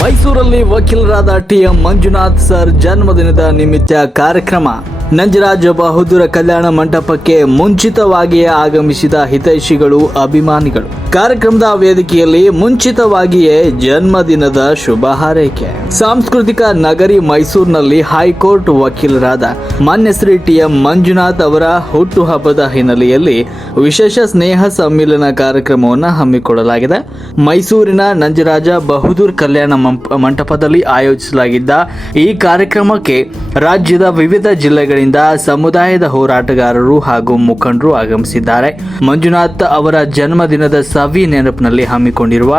ಮೈಸೂರಲ್ಲಿ ವಕೀಲರಾದ ಟಿ.ಎಂ. ಮಂಜುನಾಥ್ ಸರ್ ಜನ್ಮದಿನದ ನಿಮಿತ್ತ ಕಾರ್ಯಕ್ರಮ. ನಂಜರಾಜ ಬಹದ್ದೂರ ಕಲ್ಯಾಣ ಮಂಟಪಕ್ಕೆ ಮುಂಚಿತವಾಗಿಯೇ ಆಗಮಿಸಿದ ಹಿತೈಷಿಗಳು, ಅಭಿಮಾನಿಗಳು. ಕಾರ್ಯಕ್ರಮದ ವೇದಿಕೆಯಲ್ಲಿ ಮುಂಚಿತವಾಗಿಯೇ ಜನ್ಮದಿನದ ಶುಭ ಹಾರೈಕೆ. ಸಾಂಸ್ಕೃತಿಕ ನಗರಿ ಮೈಸೂರಿನಲ್ಲಿ ಹೈಕೋರ್ಟ್ ವಕೀಲರಾದ ಮಾನ್ಯ ಶ್ರೀ ಟಿ.ಎಂ. ಮಂಜುನಾಥ್ ಅವರ ಹುಟ್ಟುಹಬ್ಬದ ಹಿನ್ನೆಲೆಯಲ್ಲಿ ವಿಶೇಷ ಸ್ನೇಹ ಸಮ್ಮಿಲನ ಕಾರ್ಯಕ್ರಮವನ್ನು ಹಮ್ಮಿಕೊಳ್ಳಲಾಗಿದೆ. ಮೈಸೂರಿನ ನಂಜರಾಜ ಬಹದ್ದೂರ್ ಕಲ್ಯಾಣ ಮಂಟಪದಲ್ಲಿ ಆಯೋಜಿಸಲಾಗಿದ್ದ ಈ ಕಾರ್ಯಕ್ರಮಕ್ಕೆ ರಾಜ್ಯದ ವಿವಿಧ ಜಿಲ್ಲೆಗಳಿಂದ ಸಮುದಾಯದ ಹೋರಾಟಗಾರರು ಹಾಗೂ ಮುಖಂಡರು ಆಗಮಿಸಿದ್ದಾರೆ. ಮಂಜುನಾಥ್ ಅವರ ಜನ್ಮದಿನದ ಸವಿ ನೆನಪಿನಲ್ಲಿ ಹಮ್ಮಿಕೊಂಡಿರುವ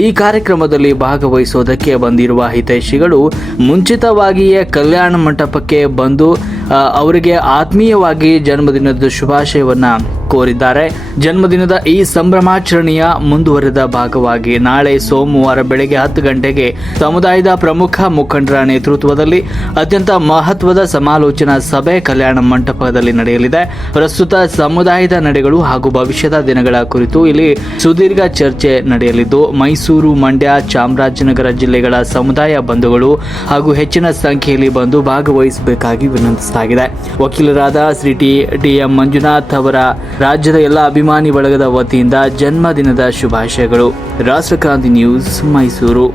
ಈ ಕಾರ್ಯಕ್ರಮದಲ್ಲಿ ಭಾಗವಹಿಸುವುದಕ್ಕೆ ಬಂದಿರುವ ಹಿತೈಷಿಗಳು ಮುಂಚಿತವಾಗಿಯೇ ಕಲ್ಯಾಣ ಮಂಟಪಕ್ಕೆ ಬಂದು ಅವರಿಗೆ ಆತ್ಮೀಯವಾಗಿ ಜನ್ಮದಿನದ ಶುಭಾಶಯವನ್ನ ಕೋರಿದ್ದಾರೆ. ಜನ್ಮದಿನದ ಈ ಸಂಭ್ರಮಾಚರಣೆಯ ಮುಂದುವರೆದ ಭಾಗವಾಗಿ ನಾಳೆ ಸೋಮವಾರ ಬೆಳಗ್ಗೆ 10 ಗಂಟೆಗೆ ಸಮುದಾಯದ ಪ್ರಮುಖ ಮುಖಂಡರ ನೇತೃತ್ವದಲ್ಲಿ ಅತ್ಯಂತ ಮಹತ್ವದ ಸಮಾಲೋಚನಾ ಸಭೆ ಕಲ್ಯಾಣ ಮಂಟಪದಲ್ಲಿ ನಡೆಯಲಿದೆ. ಪ್ರಸ್ತುತ ಸಮುದಾಯದ ನಡೆಗಳು ಹಾಗೂ ಭವಿಷ್ಯದ ದಿನಗಳ ಕುರಿತು ಇಲ್ಲಿ ಸುದೀರ್ಘ ಚರ್ಚೆ ನಡೆಯಲಿದ್ದು, ಮೈಸೂರು, ಮಂಡ್ಯ, ಚಾಮರಾಜನಗರ ಜಿಲ್ಲೆಗಳ ಸಮುದಾಯ ಬಂಧುಗಳು ಹಾಗೂ ಹೆಚ್ಚಿನ ಸಂಖ್ಯೆಯಲ್ಲಿ ಬಂದು ಭಾಗವಹಿಸಬೇಕಾಗಿ ವಿನಂತಿಸಲಾಗಿದೆ. ವಕೀಲರಾದ ಶ್ರೀ ಟಿ.ಎಂ. ಮಂಜುನಾಥ್ ಅವರ ರಾಜ್ಯದ ಎಲ್ಲ ಅಭಿಮಾನಿ ಬಳಗದ ವತಿಯಿಂದ ಜನ್ಮದಿನದ ಶುಭಾಶಯಗಳು. ರಾಷ್ಟ್ರಕ್ರಾಂತಿ ನ್ಯೂಸ್, ಮೈಸೂರು.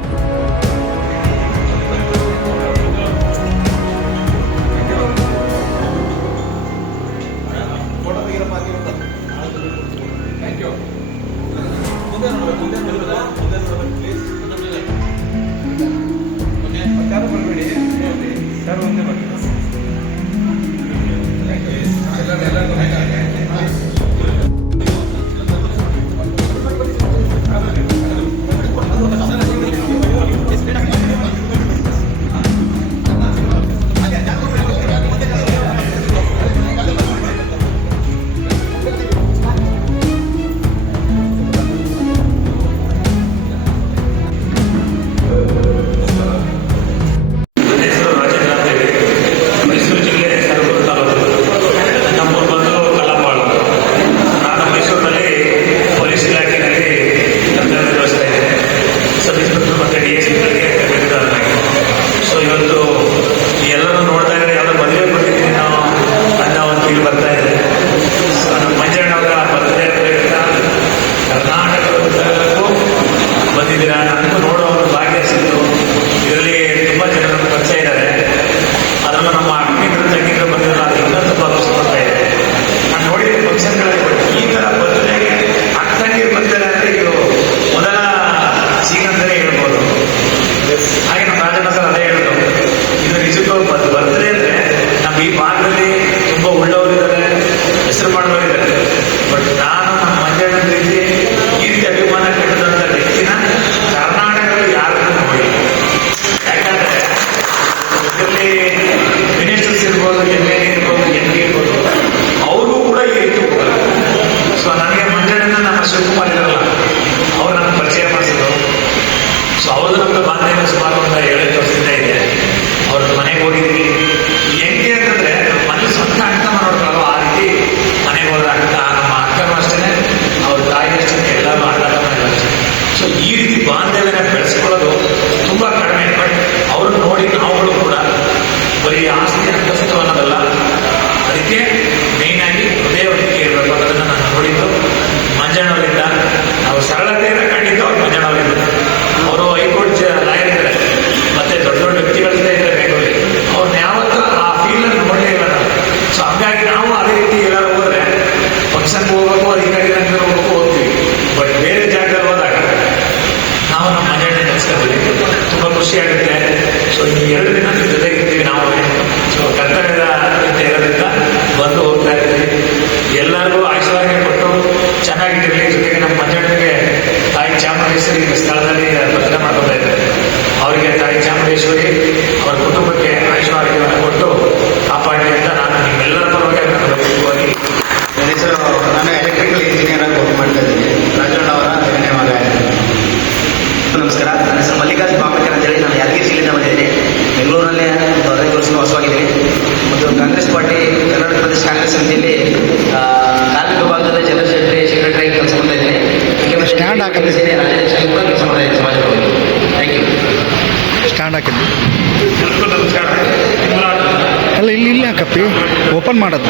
ಐತಿ, ಓಪನ್ ಮಾಡೋದು.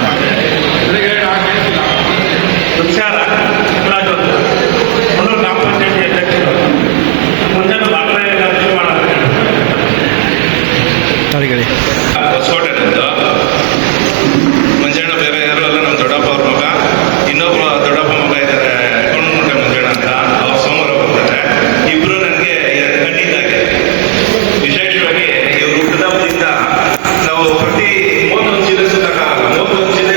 ನಮಸ್ಕಾರ. ರಾಜು ಅಂತ ಮೊದಲು ಗ್ರಾಮ ಪಂಚಾಯತಿ ಅಧ್ಯಕ್ಷರು ಮುಂಜಾನೆ ಶುರು ಮಾಡೋದು ತಳಿಗಳಿ ಹೊಸಕೋಟೆನಿಂದ ಮಂಜಣ್ಣ ಬೇರೆ ಯಾರು ಅಲ್ಲ, ನಮ್ಮ ದೊಡ್ಡಪ್ಪ ಅವ್ರ ಮಗ. ಇನ್ನೊಬ್ಬ ದೊಡ್ಡಪ್ಪ ಮಗ ಇದ್ದಾರೆ ಕೊಂಡಮುಂಟೆ ಮಂಜಣ್ಣ ಅಂತ, ಅವ್ರು ಸೋಮವಾರ ಬರ್ತಾರೆ. ಇಬ್ಬರು ನನಗೆ ಕಣ್ಣಿದ್ದಾಗೆ. ವಿಶೇಷವಾಗಿ ಇವರು ಹುಟ್ಟಿದಬ್ಬದಿಂದ ನಾವು ಪ್ರತಿ 31 ಚೀಲ ಸುತ್ತಕ್ಕಾಗಲ್ಲ. 31 ಚೀಲ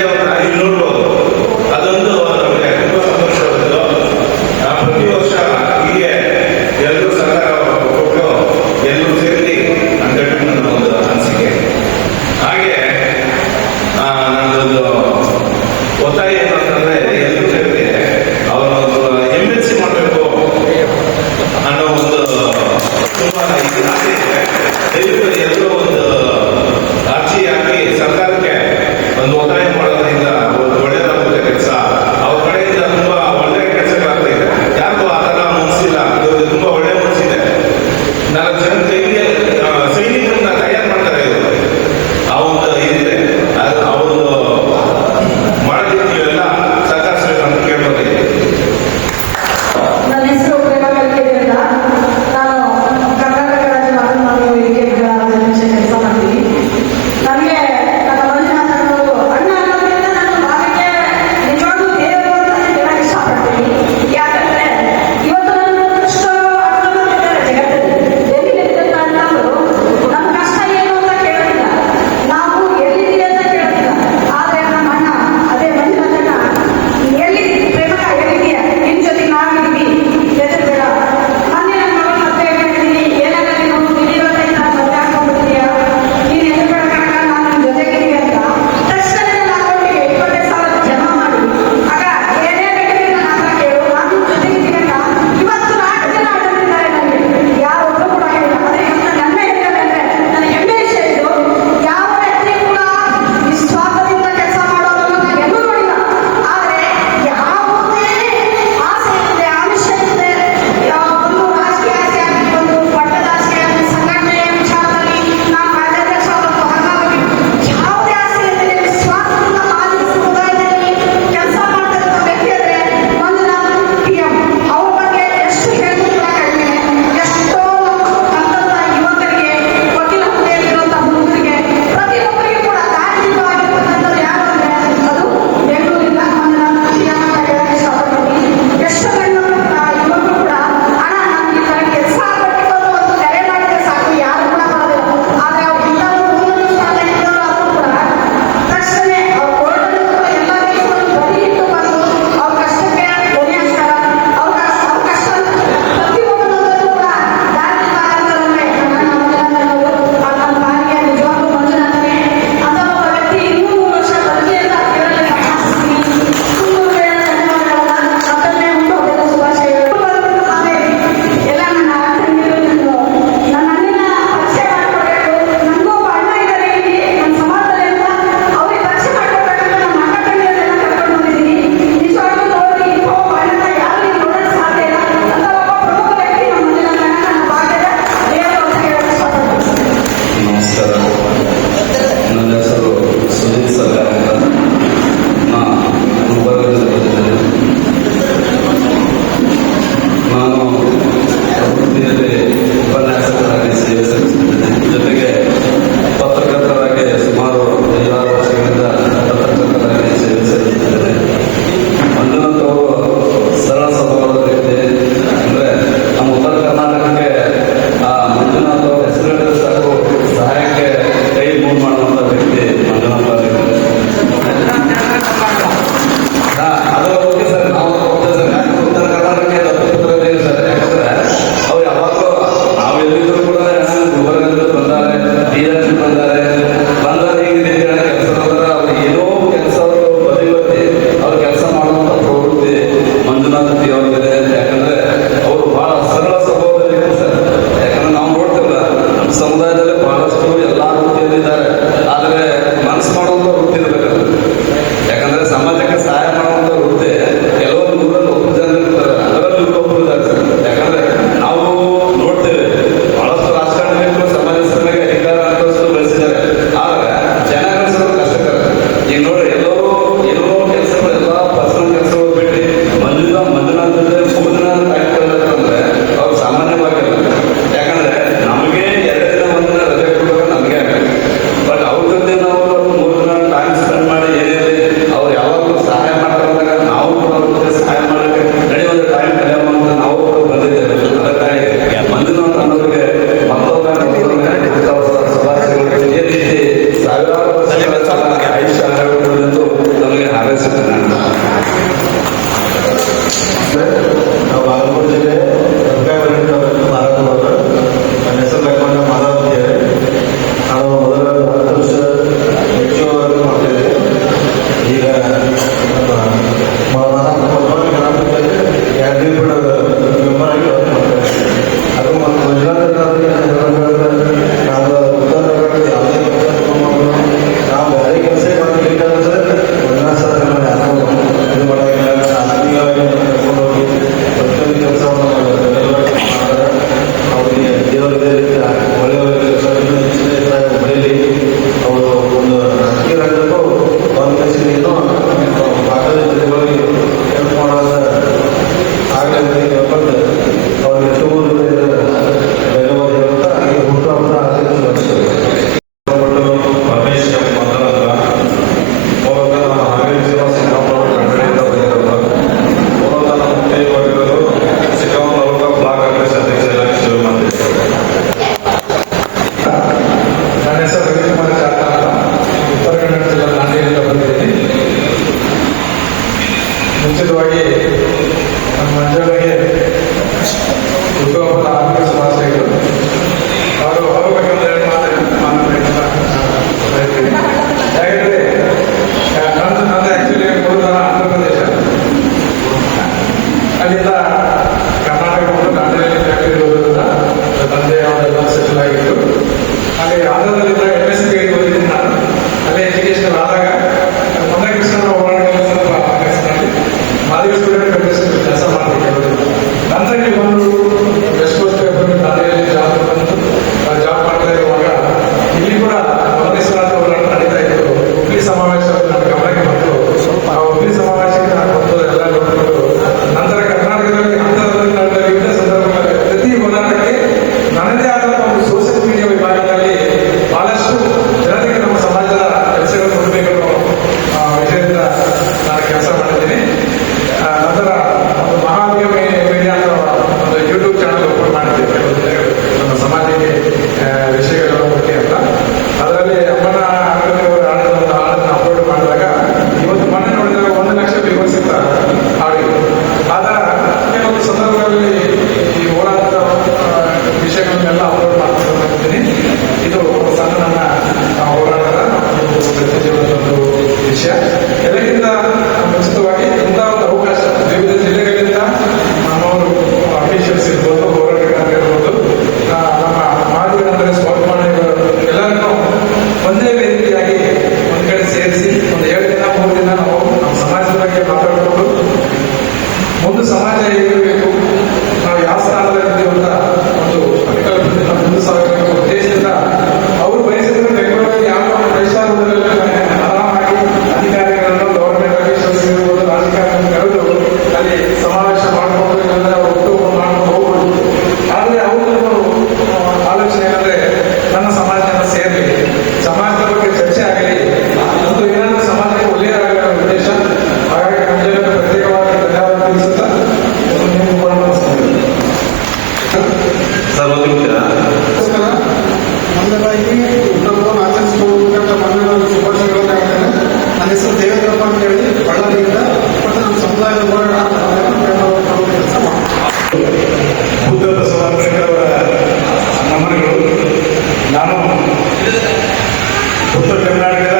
ಉತ್ತರ ಕರ್ನಾಟಕದ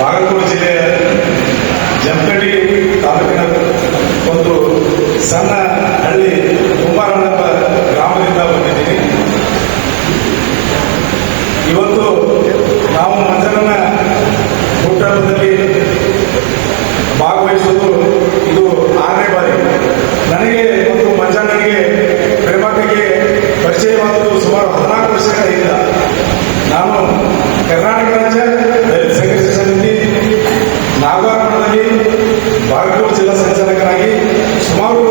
ಬಾಗಲಕೋಟೆ ಜಿಲ್ಲೆಯ ಜಮಖಂಡಿ ತಾಲೂಕಿನ ಒಂದು ಸಣ್ಣ ಹಳ್ಳಿ ಕುಂಬಾರನಪ್ಪ ಗ್ರಾಮದಿಂದ ಬಂದಿದ್ದೀನಿ. ಇವತ್ತು ನಾವು ಮಂಜಣ್ಣನ ಹುಟ್ಟಹಬ್ಬದಲ್ಲಿ ಭಾಗವಹಿಸುವುದು ಇದು 6ನೇ ಬಾರಿ. ನನಗೆ ಮತ್ತು ಮಂಜಣ್ಣನಿಗೆ ಪ್ರೇಮಕ್ಕಗೆ ಪರಿಚಯವಾದದ್ದು ಸುಮಾರು 14 ವರ್ಷಗಳ ಹಿಂದೆ. ನಾನು ಕರ್ನಾಟಕ ರಾಜ್ಯ ದಲಿತ ಸಂಘರ್ಷ ಸಮಿತಿ ನಾಗವಾರದಲ್ಲಿ ಬಾಗಲಕೋಟೆ ಜಿಲ್ಲಾ ಸಂಚಾಲಕರಾಗಿ ಸುಮಾರು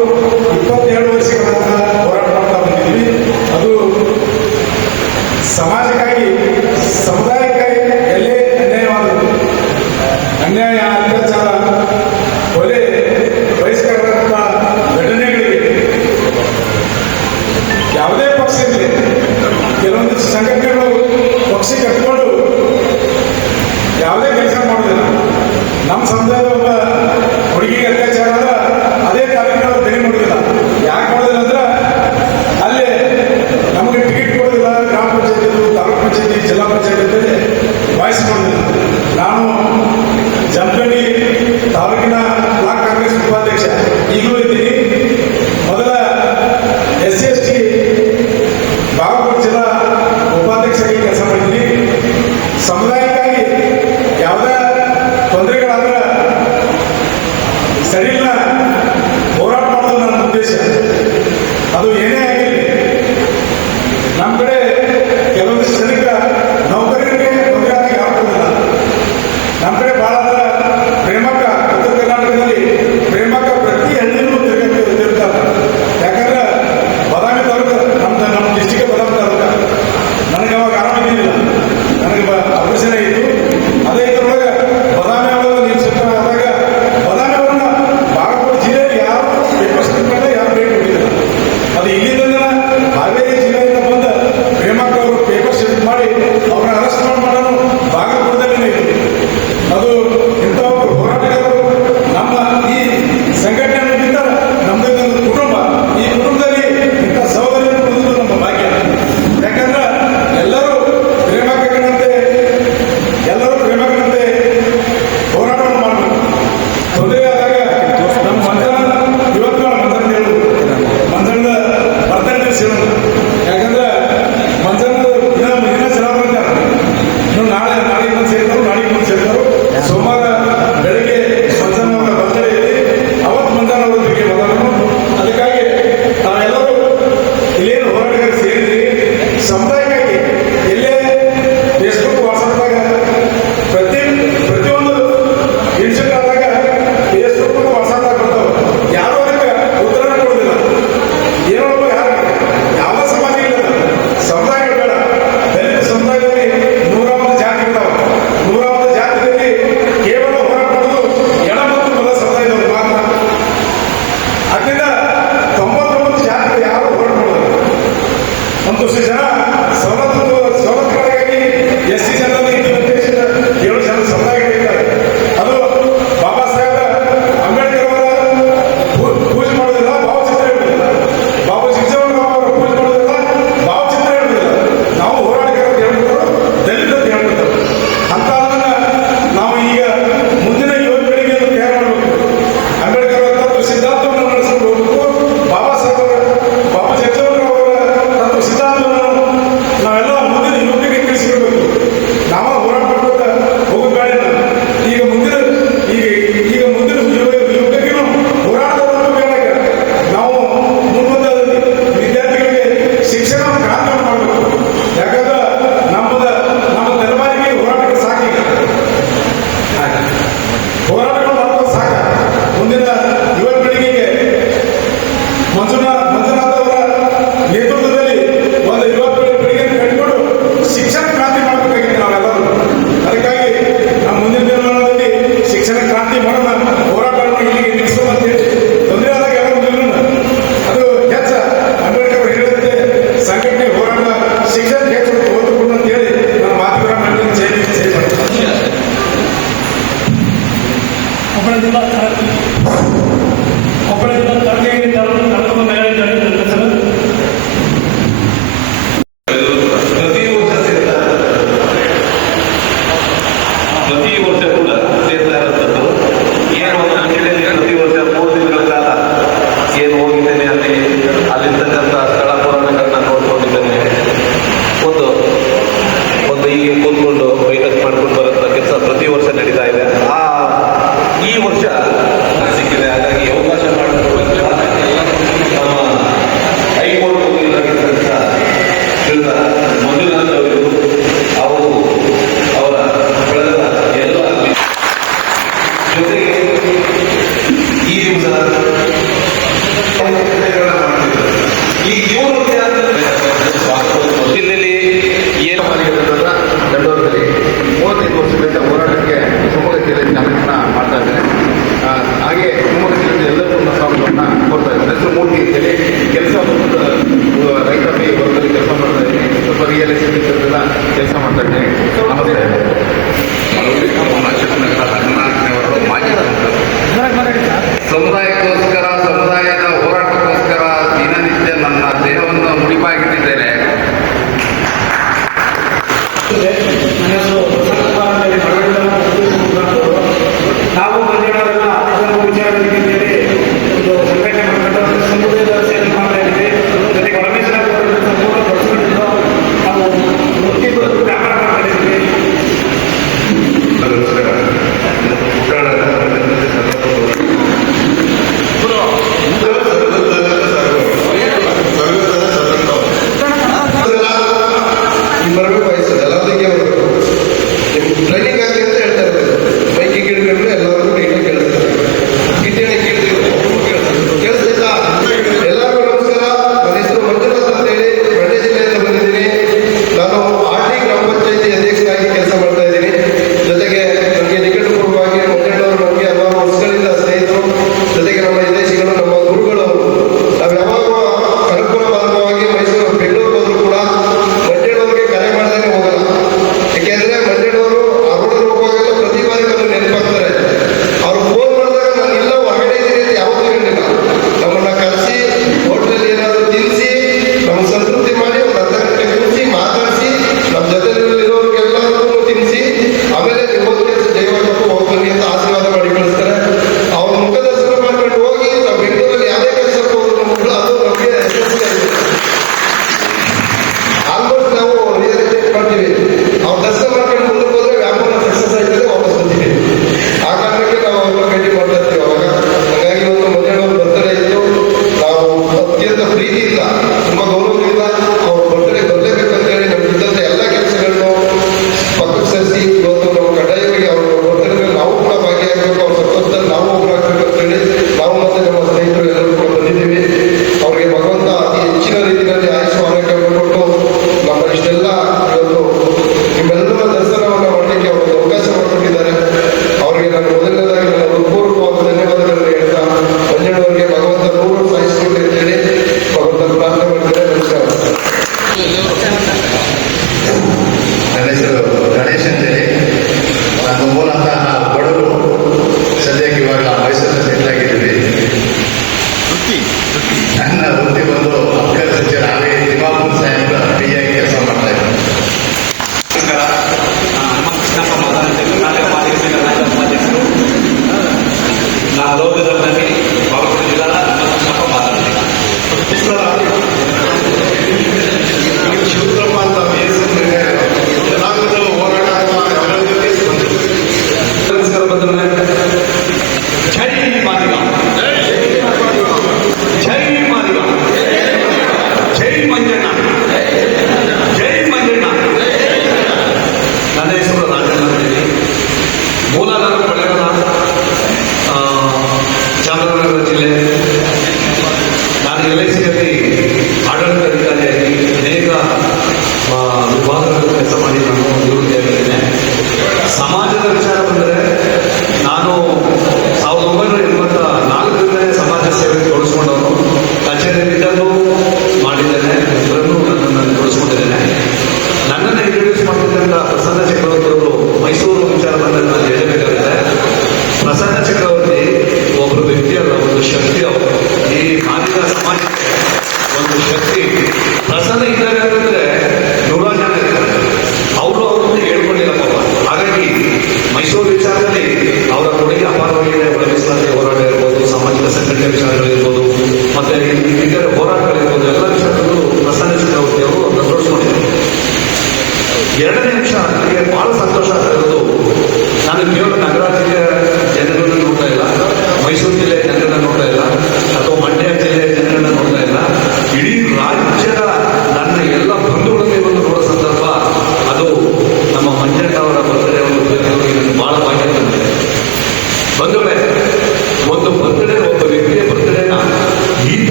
22 ವರ್ಷಗಳಿಂದ ಹೋರಾಟ ಮಾಡ್ತಾ ಬಂದಿದ್ದೀವಿ. ಅದು ಸಮಾಜಕ್ಕಾಗಿ, ಸಮುದಾಯಕ್ಕಾಗಿ ಎಲ್ಲೇ ಅನ್ಯಾಯವಾದದ್ದು, ಅನ್ಯಾಯ, ಅತ್ಯಾಚಾರ, ಕೊಲೆ, ಬಹಿಷ್ಕರಣದಂಥ ಘಟನೆಗಳಿಗೆ ಯಾವುದೇ ಪಕ್ಷ ಇರಲಿ, ಕೆಲವೊಂದಿಷ್ಟು ಸಂಘಟನೆಗಳು ಪಕ್ಷ ಕಟ್ಟಿಕೊಂಡು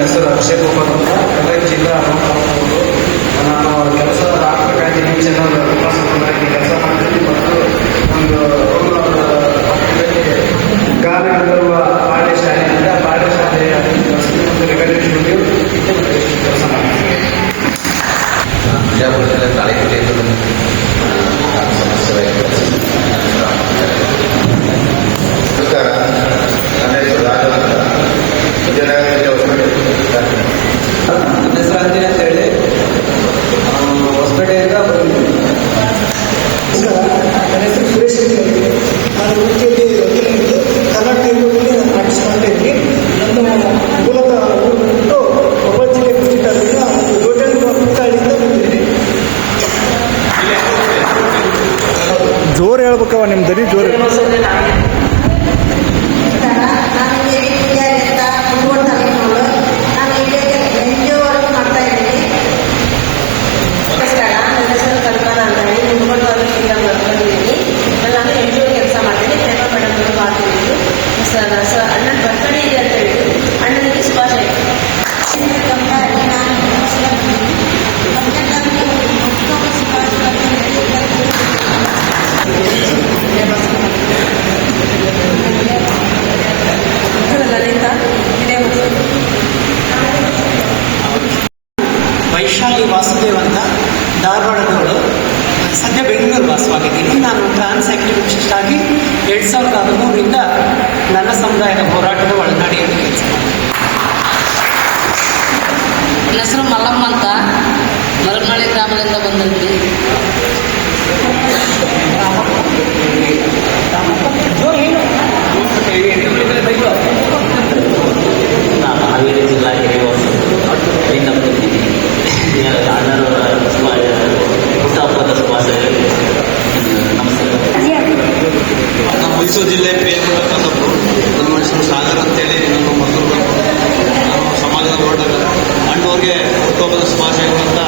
ಹೆಸರು ಅಭಿಷೇಕ್ ಗೋಪಾಲ್ ಅಂತ, ಗದಗ ಜಿಲ್ಲಾ ಅನುಭವ. ನಾನು ಕೆಲಸ ರಾಷ್ಟ್ರ ಕ್ರಾಂತಿ ನ್ಯೂಸ್ ಚಾನಲ್ ಕೆಲಸ ಮಾಡ್ತೀನಿ ಮತ್ತು ಒಂದು ಗಾನಗಂಧರ್ವ ಪಾಠಶಾಲೆಯಿಂದ ಪಾಠಶಾಲೆಯ ಒಂದು ರೆಕಾರ್ಡಿಂಗ್ ಸ್ಟುಡಿಯೋ ಕೆಲಸ ಮಾಡ್ತೀನಿ. ಬಿಜಾಪುರ ಜಿಲ್ಲೆ ತಾಳಿಕೋಟೆಯಿಂದ ಸಮಸ್ಯೆ ನಮಸ್ಕಾರ. ನನ್ನ ಹೆಸರು ರಾಘವ ಅಂತ, ವಿಜಯನಗರ ಜಿಲ್ಲೆ ಹೊಸಪೇಟೆ. ನನ್ನ ಹೆಸರು ಅಂಜನ ಅಂತ ಹೇಳಿ ಹೊಸಪೇಟೆಯಿಂದ ಬಂದಿದ್ದೀನಿ. ನನ್ನ ಹೆಸರು ಸುರೇಶ್ ಅಂತ ಹೇಳಿ ನಾನು ವೃತ್ತಿಯಲ್ಲಿ ವಕೀಲರಿದ್ದು ಕರ್ನಾಟಕ ಹೈಕೋರ್ಟಲ್ಲಿ ನಾನು ಪ್ರಾಕ್ಟೀಸ್ ಮಾಡ್ತಾ ಇದ್ದೀನಿ. ನನ್ನ ಮೂಲತಃ ಊರು ಬಂದ್ಬಿಟ್ಟು ಕೊಪ್ಪಳ ಜಿಲ್ಲೆ ಕುಷ್ಟಕಾರದಿಂದ ದೊಡ್ಡಹಳ್ಳಿಯಿಂದ ಬಂದಿದ್ದೀನಿ. ಜೋರು ಹೇಳ್ಬೇಕವ, ನಿಮ್ಮ ದನಿ ಜೋರು. ಅಣ್ಣನ ಬರ್ತಡೇ ಇದೆ ಅಂತ ಹೇಳಿದ್ರು. ಅಣ್ಣನಿಗೆ ಶುಭಾಶಯ. ವೈಶಾಲಿ ವಾಸುದೇವ್ ಅಂತ, ಧಾರವಾಡದವಳು. ಸದ್ಯ ಬೆಂಗಳೂರು ವಾಸವಾಗಿದ್ದೀನಿ. ನಾನು ಟ್ರಾನ್ಸ್ ಆಕ್ಟಿವಿಸ್ಟ್ ಆಗಿ 2013ರಿಂದ ನನ್ನ ಸಮುದಾಯದ ಹೋರಾಟದ ಒಳನಾಡಿಯಲ್ಲಿ ಕೆಲಸ ಮಾಡ್ತೀನಿ. ನನ್ನ ಹೆಸರು ಮಲ್ಲಮ್ಮ ಅಂತ, ಮರಮಳ್ಳಿ ಗ್ರಾಮದಿಂದ ಬಂದಿದ್ವಿ. ನಾನು ಹಾವೇರಿ ಜಿಲ್ಲಾ ಹಿರಿಯಿಂದ ಬಂದಿದ್ದೀನಿ. ಅಣ್ಣನವರ ಹುಟ್ಟುಹಬ್ಬದ ಶುಭಾಶಯಗಳು. ನಮಸ್ಕಾರ. ನಮ್ಮ ಮೈಸೂರು ಜಿಲ್ಲೆ ಪ್ರಿಯಪಟ್ಟಂಥದ್ದು. ನನ್ನ ಹೆಸರು ಸಾಗರ್ ಅಂತೇಳಿ ನಮ್ಮ ಮಕ್ಕಳು ನಮ್ಮ ಸಮಾಜದ ಹೋರಾಟಗಾರ. ಅಣ್ಣವ್ರಿಗೆ ಹುಟ್ಟುಹಬ್ಬದ ಶುಭಾಶಯಗಳು ಅಂತ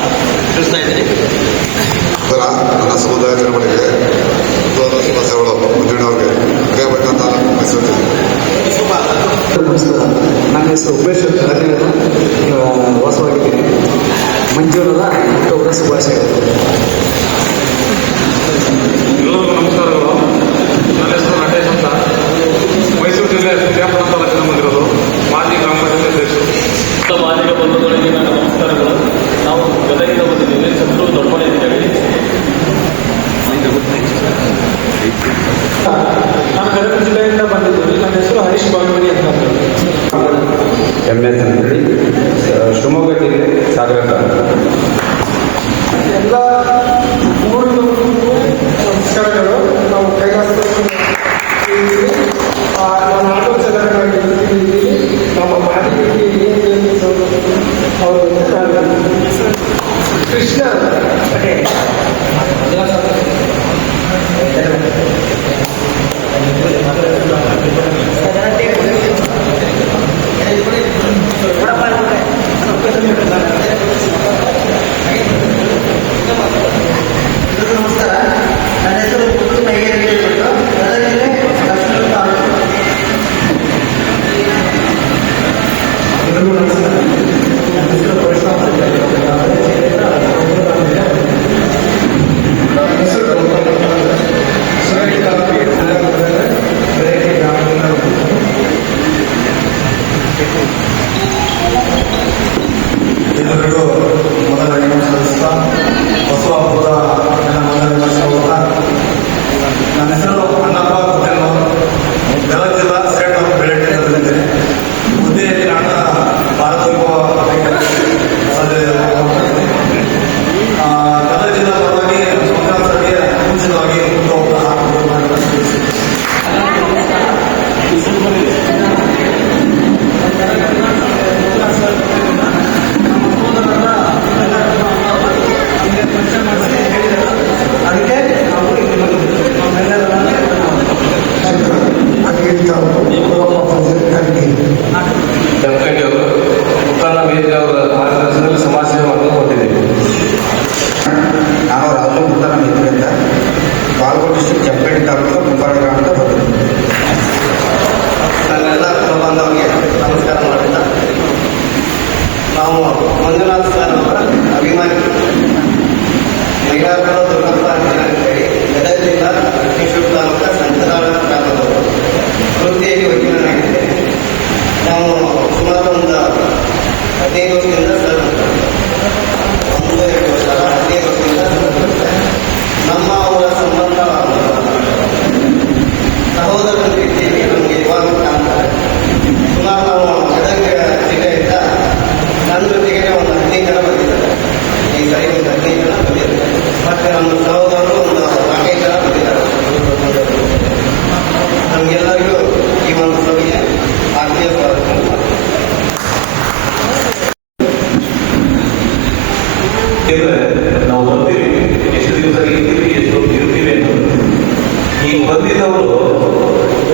ತಿಳಿಸ್ತಾ ಇದ್ದೀನಿ. ನನ್ನ ಸಮುದಾಯ ನಿರ್ವಹಣೆಗೆ ಸಮಸ್ಯೆಗಳು ಮುಂದಿನವ್ರಿಗೆ ಪ್ರಿಯಪಟ್ಟಂತ ಮೈಸೂರು ಜಿಲ್ಲೆ. ನಮಸ್ಕಾರ. ನನ್ನ ಹೆಸರು ಉಮೇಶ್ ವಾಸವಾಗಿದ್ದೀನಿ. ಮಂಜೂರದ ಹುಟ್ಟುಹಬ್ಬದ ಶುಭಾಶಯಗಳು. ಎಲ್ಲರಿಗೂ ನಮಸ್ಕಾರಗಳು. ನನ್ನ ಹೆಸರು ನಟೇಶ್ ಅಂತ, ಮೈಸೂರು ಜಿಲ್ಲೆ ವಿಜಯಪುರ ತಾಲೂಕಿನ ಬಂದಿರೋದು, ಮಾಜಿ ಗ್ರಾಮ ಪಂಚಾಯತ್ ಅಧ್ಯಕ್ಷರು. ಮಾದಿಗ ಬಂಧುಗಳಿಗೆ ನನ್ನ ನಮಸ್ಕಾರಗಳು. ನಾವು ಗದಗಿಂದ ಬಂದಿದ್ದೀವಿ, ಚಂದ್ರು ದೊಡ್ಡಮನೆ ಅಂತೇಳಿ. ನಾನು ಗದಗ ಜಿಲ್ಲೆಯಿಂದ ಬಂದಿದ್ದೀನಿ. ನನ್ನ ಹೆಸರು ಹರೀಶ್ ಬಾಗವಣಿ ಅಂತ. MS ಅಂತೇಳಿ ಶಿವಮೊಗ್ಗ ಜಿಲ್ಲೆ ಸಾಗರ. ಎಲ್ಲ ಮೂರು ಸಂಸ್ಕಾರಗಳು ನಾವು ಕೈಗಾರಿಕೆ ನಮ್ಮ ಆಲೋಚನೆಗಳಾಗಿದ್ದೀವಿ. ನಮ್ಮ ಮಾಲಿಕೆಗೆ ಏನು ಅವರು ಕೃಷ್ಣ ಪಟೇಲ್. ನಮಸ್ಕಾರ. ನನ್ನ ಹೆಸರು ಪುಟ್ಟು ಮೈಗೇರಿ ಅಂತ, ಗದಗ ಜಿಲ್ಲೆ ದಕ್ಷಿಣ ತಾಲೂಕು. ಎಲ್ಲರಿಗೂ ನಮಸ್ಕಾರ. ನನ್ನ ಹೆಸರು ಪರಶುರಾಮ್ ಅಂತ ಹೇಳಿ ನನ್ನ ಹೆಸರು ಶಿವಮೊಗ್ಗ ತಾಲೂಕಿಗೆ ಬೆಳಗ್ಗೆ ಗ್ರಾಮದಿಂದ ಎಲ್ಲರಿಗೂ ಮೊದಲ ನಮಸ್ಕರಿಸ್ತಾ ಹೊಸ ಹಬ್ಬದ ನನ್ನ ಮೊದಲ ನಮಸ್ಕಾರ. ನನ್ನ ಹೆಸರು ಅಣ್ಣಪ್ಪ ಕುಟೇನವರು, ಗದಗ ಜಿಲ್ಲಾ ಸ್ಟೇಟ್ ಆಫ್ ಬೆಳಗ್ಗೆ ಹುದ್ದೆಯಲ್ಲಿ ನಾನು ಭಾರತ ಏಕೆಂದರೆ ನಾವು ಬರ್ತೀವಿ, ಎಷ್ಟು ದಿವಸ ಇರ್ತೀವಿ, ಎಷ್ಟು ಹೊತ್ತು ಇರ್ತೀವಿ ಅನ್ನೋದು. ಈಗ ಬಂದಿದ್ದವರು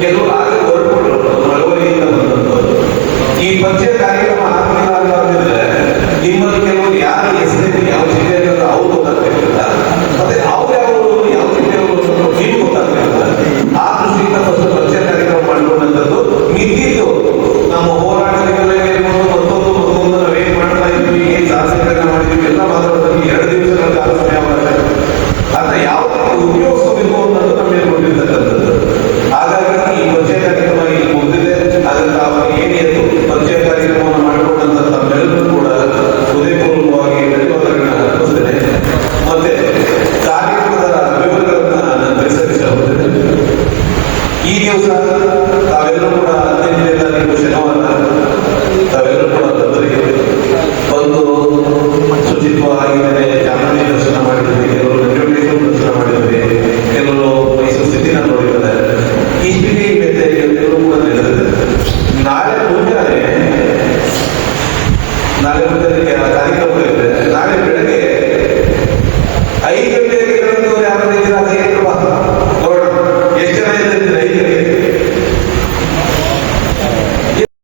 ಕೆಲವರು ಆಗಲೇ ಹೊರಟ್ಬಿಟ್ರು, ಮಳವಳ್ಳಿಯಿಂದ ಬಂದಂಥವ್ರು. ಈ ಪರಿಚಯ ಕಾರ್ಯಕ್ರಮ ಆಗಲಿಲ್ಲ ನಿಮ್ಮಲ್ಲಿ ಕೆಲವರು ಯಾರ ಹೆಸರಿದೆ, ಯಾವ ಜಿಲ್ಲೆ ಅನ್ನೋದು ಅವ್ರು ಗೊತ್ತಾಗ್ತಿರ್ಲಿಲ್ಲ, ಮತ್ತೆ ಅವ್ರ್ಯಾವರು ಯಾವ ಜಿಲ್ಲೆಯವರು ನೀವು ಗೊತ್ತಾಗ್ತಿರ್ಲಿಲ್ಲ. ಆ ದೃಷ್ಟಿಯಿಂದ ಫಸ್ಟ್ ಪರಿಚಯ ಕಾರ್ಯಕ್ರಮ ಮಾಡಿಕೊಂಡಂಥದ್ದು ಮಿಕ್ಕಿದ್ದು ನಮ್ಮ ಹೋರಾಟಗಳಿಗೆಲ್ಲ ಮತ್ತೊಂದು ನಾವೇನ್ ಮಾಡ್ತಾ ಇದ್ವಿ, ಏನ್ ಸಾಹಸಗಳನ್ನ ಮಾಡಿದ್ವಿ ಎಲ್ಲ ಮಾತಾಡೋದಕ್ಕೆ 2 ದಿವಸಗಳ ಕಾಲ ಸಮಯ ಮಾಡ್ತಾರೆ. ಆದ್ರೆ ಯಾವ ರೀತಿ ಉಪಯೋಗಿಸಬೇಕು ಅನ್ನೋದು ನಮ್ಮ ಮೇಲೆ ಕೊಟ್ಟಿರ್ತಕ್ಕಂಥದ್ದು. ಹಾಗಾಗಿ ಈ ಪರಿಚಯ ಕಾರ್ಯಕ್ರಮ ಇಲ್ಲಿ ಮುಗಿದಿದೆ. ಅದರಿಂದ ಅವರು ಏನಿತ್ತು ಪರಿಚಯ ಕಾರ್ಯಕ್ರಮವನ್ನು ಮಾಡಿಕೊಂಡಂತ ತಮ್ಮೆಲ್ಲರೂ ಕೂಡ ಹೃದಯಪೂರ್ವಕವಾಗಿ ಧನ್ಯವಾದಗಳನ್ನ ಅರ್ಪಿಸ್ತೇನೆ. ಮತ್ತೆ ಕಾರ್ಯಕ್ರಮದ ವಿವರಗಳನ್ನ ನಾನು ತಿಳಿಸಲಿಕ್ಕೆ ಈ ದಿವಸ ತಾವೆಲ್ಲರೂ ಕೂಡ ಅತ್ಯಂತ